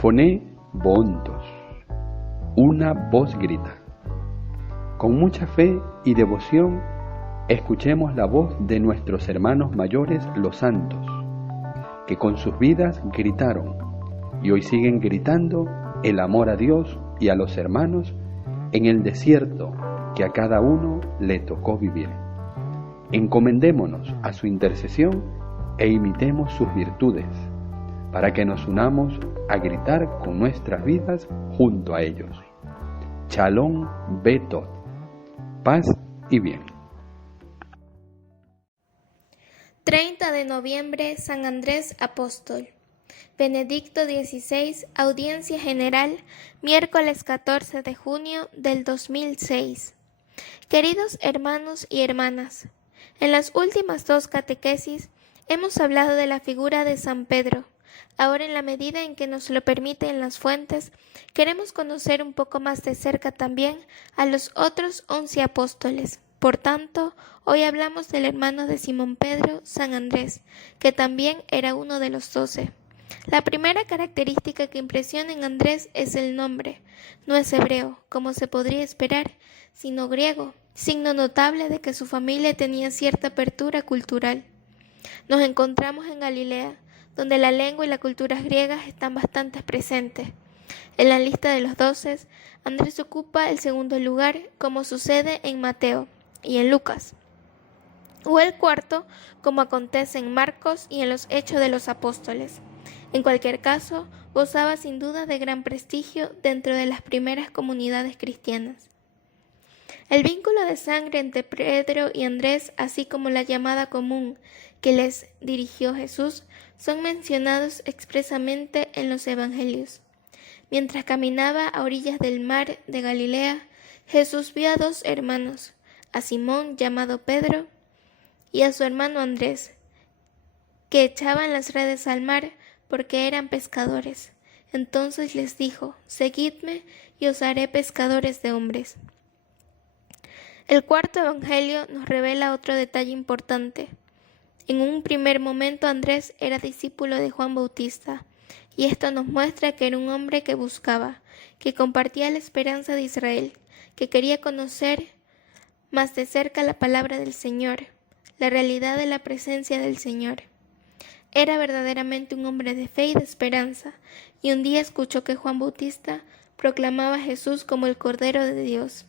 Foné bontos. Una voz grita. Con mucha fe y devoción, escuchemos la voz de nuestros hermanos mayores, los santos, que con sus vidas gritaron y hoy siguen gritando el amor a Dios y a los hermanos en el desierto que a cada uno le tocó vivir. Encomendémonos a su intercesión e imitemos sus virtudes, para que nos unamos a gritar con nuestras vidas junto a ellos. Shalom Betot. Paz y bien. 30 de noviembre, San Andrés Apóstol. Benedicto XVI, Audiencia General, miércoles 14 de junio del 2006. Queridos hermanos y hermanas, en las últimas dos catequesis hemos hablado de la figura de San Pedro. Ahora, en la medida en que nos lo permiten las fuentes, queremos conocer un poco más de cerca también a los otros 11 apóstoles. Por tanto, hoy hablamos del hermano de Simón Pedro, San Andrés, que también era uno de los 12. La primera característica que impresiona en Andrés es el nombre. No es hebreo, como se podría esperar, sino griego, signo notable de que su familia tenía cierta apertura cultural. Nos encontramos en Galilea, donde la lengua y la cultura griegas están bastante presentes. En la lista de los 12, Andrés ocupa el segundo lugar, como sucede en Mateo y en Lucas, o el cuarto, como acontece en Marcos y en los Hechos de los Apóstoles. En cualquier caso, gozaba sin duda de gran prestigio dentro de las primeras comunidades cristianas. El vínculo de sangre entre Pedro y Andrés, así como la llamada común que les dirigió Jesús, son mencionados expresamente en los Evangelios. Mientras caminaba a orillas del mar de Galilea, Jesús vio a dos hermanos, a Simón, llamado Pedro, y a su hermano Andrés, que echaban las redes al mar porque eran pescadores. Entonces les dijo: «Seguidme y os haré pescadores de hombres». El cuarto evangelio nos revela otro detalle importante. En un primer momento Andrés era discípulo de Juan Bautista, y esto nos muestra que era un hombre que buscaba, que compartía la esperanza de Israel, que quería conocer más de cerca la palabra del Señor, la realidad de la presencia del Señor. Era verdaderamente un hombre de fe y de esperanza, y un día escuchó que Juan Bautista proclamaba a Jesús como el Cordero de Dios.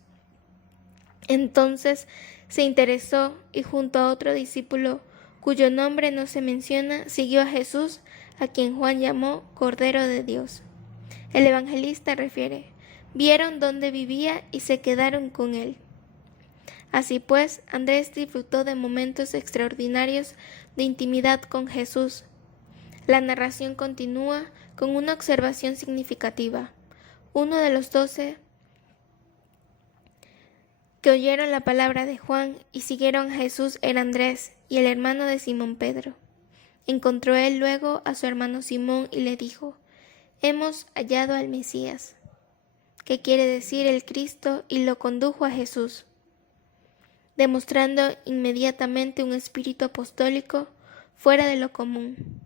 Entonces se interesó y junto a otro discípulo, cuyo nombre no se menciona, siguió a Jesús, a quien Juan llamó Cordero de Dios. El evangelista refiere: vieron dónde vivía y se quedaron con él. Así pues, Andrés disfrutó de momentos extraordinarios de intimidad con Jesús. La narración continúa con una observación significativa. Uno de los 12 que oyeron la palabra de Juan y siguieron a Jesús era Andrés, y el hermano de Simón Pedro. Encontró él luego a su hermano Simón y le dijo: «Hemos hallado al Mesías», que quiere decir el Cristo, y lo condujo a Jesús, demostrando inmediatamente un espíritu apostólico fuera de lo común.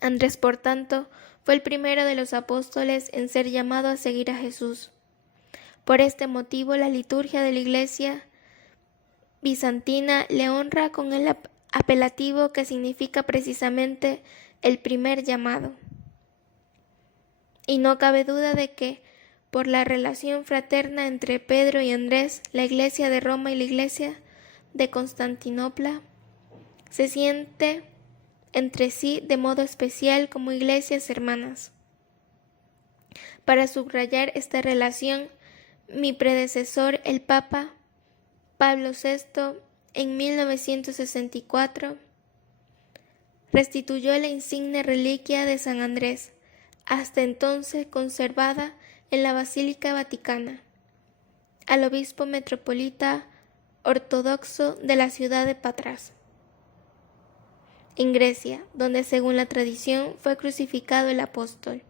Andrés, por tanto, fue el primero de los apóstoles en ser llamado a seguir a Jesús. Por este motivo, la liturgia de la Iglesia bizantina le honra con el apelativo que significa precisamente el primer llamado. Y no cabe duda de que, por la relación fraterna entre Pedro y Andrés, la Iglesia de Roma y la Iglesia de Constantinopla se siente entre sí de modo especial como iglesias hermanas. Para subrayar esta relación, mi predecesor, el Papa Pablo VI, en 1964, restituyó la insigne reliquia de San Andrés, hasta entonces conservada en la Basílica Vaticana, al obispo metropolita ortodoxo de la ciudad de Patras, en Grecia, donde según la tradición fue crucificado el apóstol.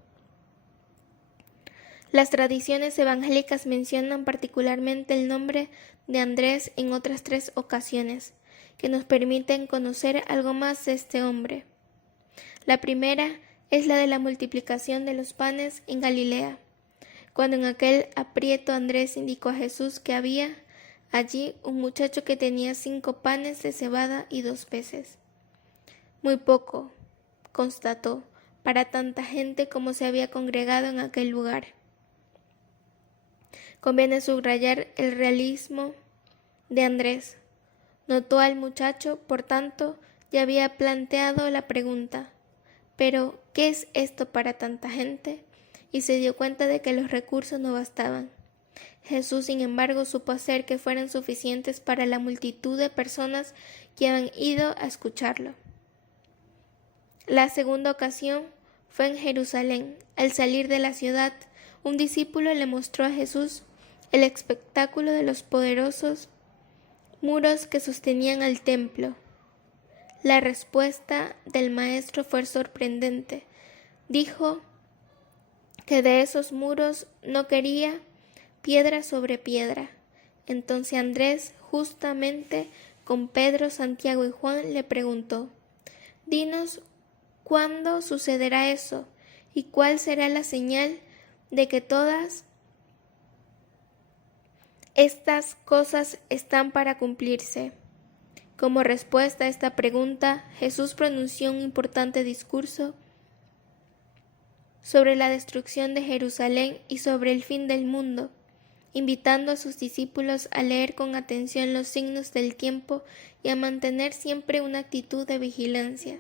Las tradiciones evangélicas mencionan particularmente el nombre de Andrés en otras 3 ocasiones, que nos permiten conocer algo más de este hombre. La primera es la de la multiplicación de los panes en Galilea, cuando en aquel aprieto Andrés indicó a Jesús que había allí un muchacho que tenía 5 panes de cebada y 2 peces. Muy poco, constató, para tanta gente como se había congregado en aquel lugar. Conviene subrayar el realismo de Andrés. Notó al muchacho, por tanto, ya había planteado la pregunta, ¿pero qué es esto para tanta gente? Y se dio cuenta de que los recursos no bastaban. Jesús, sin embargo, supo hacer que fueran suficientes para la multitud de personas que habían ido a escucharlo. La segunda ocasión fue en Jerusalén. Al salir de la ciudad, un discípulo le mostró a Jesús el espectáculo de los poderosos muros que sostenían al templo. La respuesta del maestro fue sorprendente. Dijo que de esos muros no quería piedra sobre piedra. Entonces Andrés, justamente con Pedro, Santiago y Juan, le preguntó: «Dinos, ¿cuándo sucederá eso? ¿Y cuál será la señal de que todas estas cosas están para cumplirse?» Como respuesta a esta pregunta, Jesús pronunció un importante discurso sobre la destrucción de Jerusalén y sobre el fin del mundo, invitando a sus discípulos a leer con atención los signos del tiempo y a mantener siempre una actitud de vigilancia.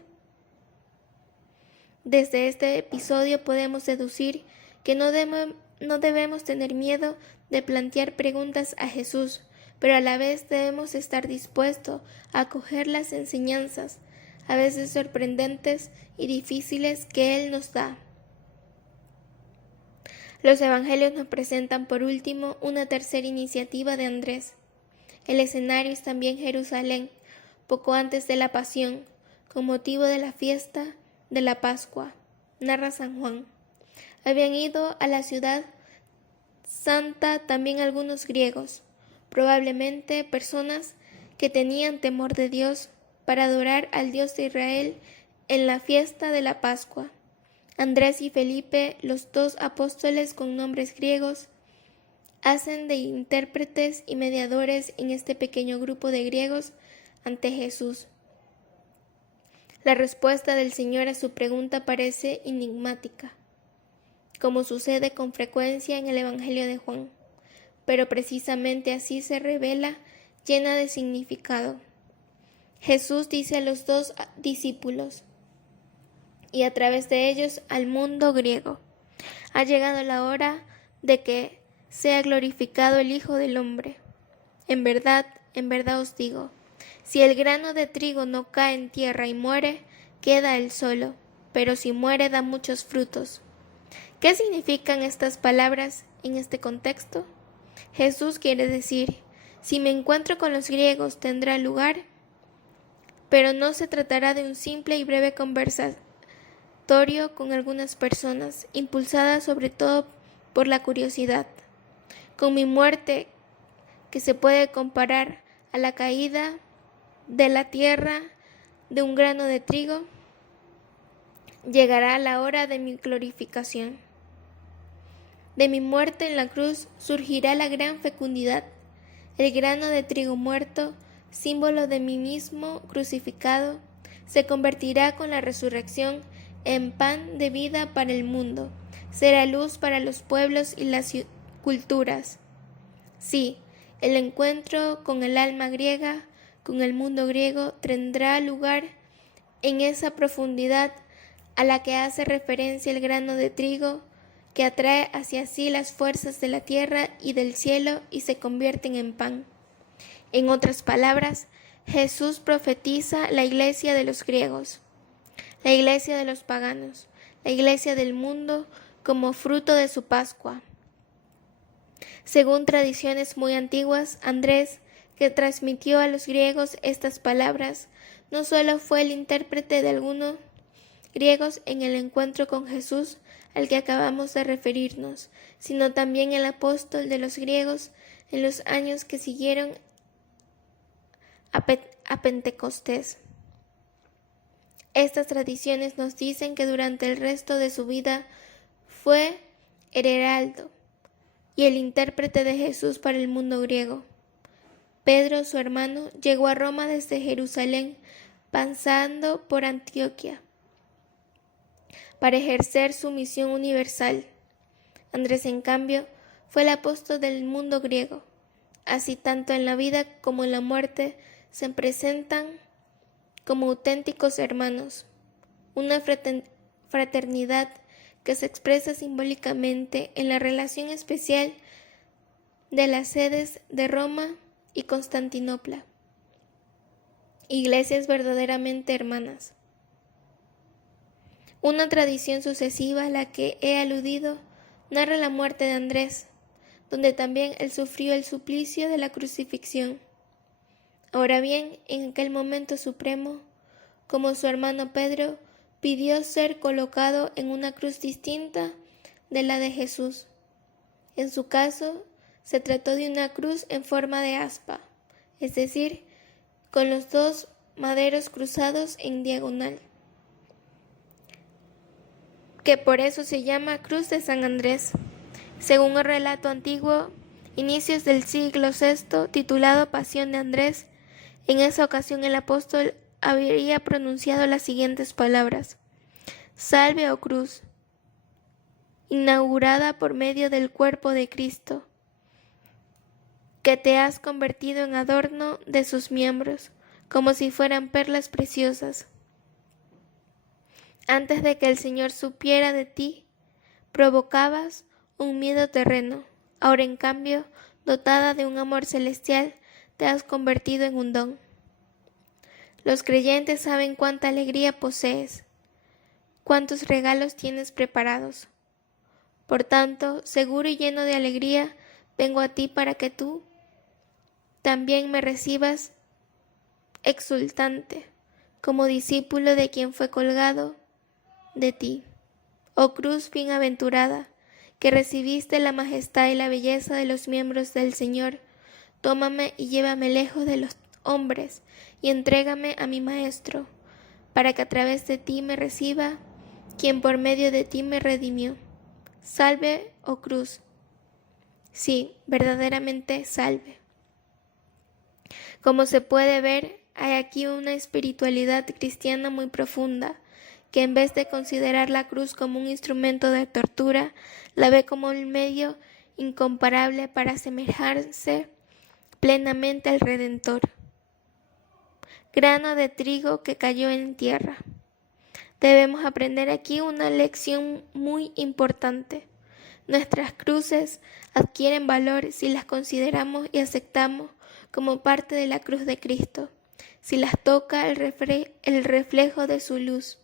Desde este episodio podemos deducir que no debemos tener miedo de plantear preguntas a Jesús, pero a la vez debemos estar dispuestos a acoger las enseñanzas, a veces sorprendentes y difíciles, que Él nos da. Los evangelios nos presentan por último una tercera iniciativa de Andrés. El escenario es también Jerusalén, poco antes de la Pasión, con motivo de la fiesta de la Pascua, narra San Juan. Habían ido a la ciudad santa también algunos griegos, probablemente personas que tenían temor de Dios, para adorar al Dios de Israel en la fiesta de la Pascua. Andrés y Felipe, los 2 apóstoles con nombres griegos, hacen de intérpretes y mediadores en este pequeño grupo de griegos ante Jesús. La respuesta del Señor a su pregunta parece enigmática, como sucede con frecuencia en el Evangelio de Juan, pero precisamente así se revela, llena de significado. Jesús dice a los 2 discípulos, y a través de ellos al mundo griego: ha llegado la hora de que sea glorificado el Hijo del Hombre. En verdad os digo, si el grano de trigo no cae en tierra y muere, queda él solo, pero si muere da muchos frutos. ¿Qué significan estas palabras en este contexto? Jesús quiere decir: si me encuentro con los griegos tendrá lugar, pero no se tratará de un simple y breve conversatorio con algunas personas, impulsadas sobre todo por la curiosidad. Con mi muerte, que se puede comparar a la caída de la tierra de un grano de trigo, llegará la hora de mi glorificación. De mi muerte en la cruz surgirá la gran fecundidad, el grano de trigo muerto, símbolo de mí mismo crucificado, se convertirá con la resurrección en pan de vida para el mundo, será luz para los pueblos y las culturas. Sí, el encuentro con el alma griega, con el mundo griego, tendrá lugar en esa profundidad a la que hace referencia el grano de trigo, que atrae hacia sí las fuerzas de la tierra y del cielo y se convierten en pan. En otras palabras, Jesús profetiza la iglesia de los griegos, la iglesia de los paganos, la iglesia del mundo como fruto de su Pascua. Según tradiciones muy antiguas, Andrés, que transmitió a los griegos estas palabras, no solo fue el intérprete de algunos griegos en el encuentro con Jesús al que acabamos de referirnos, sino también el apóstol de los griegos en los años que siguieron a Pentecostés. Estas tradiciones nos dicen que durante el resto de su vida fue el heraldo y el intérprete de Jesús para el mundo griego. Pedro, su hermano, llegó a Roma desde Jerusalén, pasando por Antioquía, para ejercer su misión universal. Andrés, en cambio, fue el apóstol del mundo griego. Así, tanto en la vida como en la muerte, se presentan como auténticos hermanos, una fraternidad que se expresa simbólicamente en la relación especial de las sedes de Roma y Constantinopla, iglesias verdaderamente hermanas. Una tradición sucesiva a la que he aludido narra la muerte de Andrés, donde también él sufrió el suplicio de la crucifixión. Ahora bien, en aquel momento supremo, como su hermano Pedro, pidió ser colocado en una cruz distinta de la de Jesús. En su caso, se trató de una cruz en forma de aspa, es decir, con los dos maderos cruzados en diagonal, que por eso se llama Cruz de San Andrés. Según el relato antiguo, inicios del siglo VI, titulado Pasión de Andrés, en esa ocasión el apóstol habría pronunciado las siguientes palabras: Salve, oh cruz, inaugurada por medio del cuerpo de Cristo, que te has convertido en adorno de sus miembros, como si fueran perlas preciosas. Antes de que el Señor supiera de ti, provocabas un miedo terreno. Ahora, en cambio, dotada de un amor celestial, te has convertido en un don. Los creyentes saben cuánta alegría posees, cuántos regalos tienes preparados. Por tanto, seguro y lleno de alegría, vengo a ti para que tú también me recibas exultante, como discípulo de quien fue colgado de ti. Oh cruz bienaventurada, que recibiste la majestad y la belleza de los miembros del Señor, tómame y llévame lejos de los hombres y entrégame a mi Maestro, para que a través de ti me reciba quien por medio de ti me redimió. Salve, oh cruz. Sí, verdaderamente salve. Como se puede ver, hay aquí una espiritualidad cristiana muy profunda, que en vez de considerar la cruz como un instrumento de tortura, la ve como un medio incomparable para asemejarse plenamente al Redentor. Grano de trigo que cayó en tierra. Debemos aprender aquí una lección muy importante. Nuestras cruces adquieren valor si las consideramos y aceptamos como parte de la cruz de Cristo, si las toca el reflejo de su luz.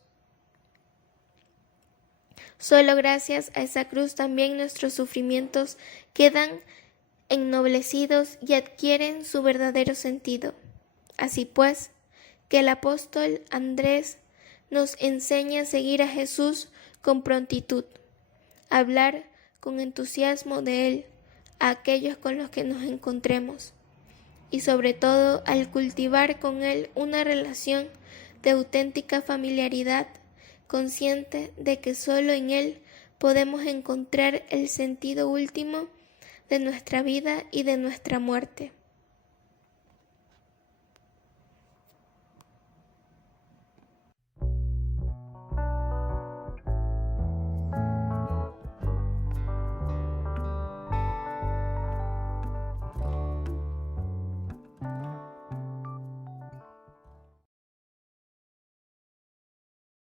Solo gracias a esa cruz también nuestros sufrimientos quedan ennoblecidos y adquieren su verdadero sentido. Así pues, que el apóstol Andrés nos enseña a seguir a Jesús con prontitud, a hablar con entusiasmo de Él a aquellos con los que nos encontremos, y sobre todo al cultivar con Él una relación de auténtica familiaridad, consciente de que solo en Él podemos encontrar el sentido último de nuestra vida y de nuestra muerte.